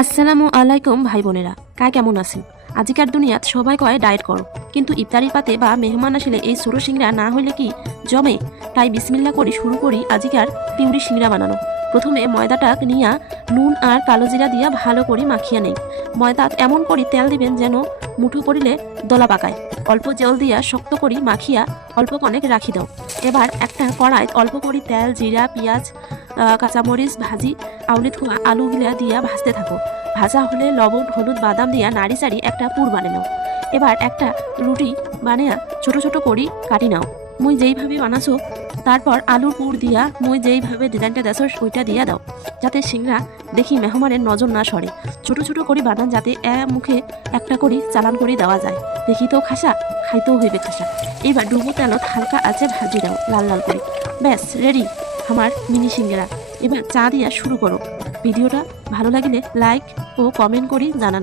আসসালামু আলাইকুম ভাই বোনেরা, কায় কেমন আছেন? আজিকার দুনিয়াত সবাই কয় ডায়েট করো, কিন্তু ইফতারির পাতে বা মেহমান আসলে এই ছোটো সিংড়া না হইলে কি জমে? তাই বিসমিল্লা করে শুরু করি আজিকার পিউরি সিংড়া বানানো। প্রথমে ময়দাটা নিয়া নুন আর কালো জিরা দিয়া ভালো করে মাখিয়ে নেই। ময়দাত এমন করে তেল দিবেন যেন মুঠো করিলে দলা পাকায়। অল্প জল দিয়া শক্ত করি মাখিয়া অল্প কনেক রাখি দাও। এবার একটা কড়াইত অল্প করে তেল, জিরা, পেঁয়াজ, কাঁচামরিচ ভাজি আউলে থোয়া আলুগুলা দিয়া ভাজতে থাকো। ভাজা হলে লবণ, হলুদ, বাদাম দিয়া নাড়ি চাড়ি একটা পুর বানিয়ে নাও। এবার একটা রুটি বানিয়া ছোট ছোট করি কাটি নাও। মুই যেইভাবে বানাছো তারপর আলুর পুর দিয়া মুই যেইভাবে ডিজাইনটা দেছো ওইটা দিয়া দাও, যাতে সিংড়া দেখি মেহমানের নজর না সরে। ছোট ছোট করি বানান যাতে মুখে একটা করি চালান করে দেওয়া যায়। দেখি তো খাসা, খাইতেও হইবে খাসা। এবার ডুবো তেলত হালকা আঁচে ভাজি দাও লাল লাল করে। ব্যাস রেডি আমার মিনি সিঙ্গারা। এবার চা দিয়া শুরু করো। ভিডিওটা ভালো লাগলে লাইক ও কমেন্ট করে জানান।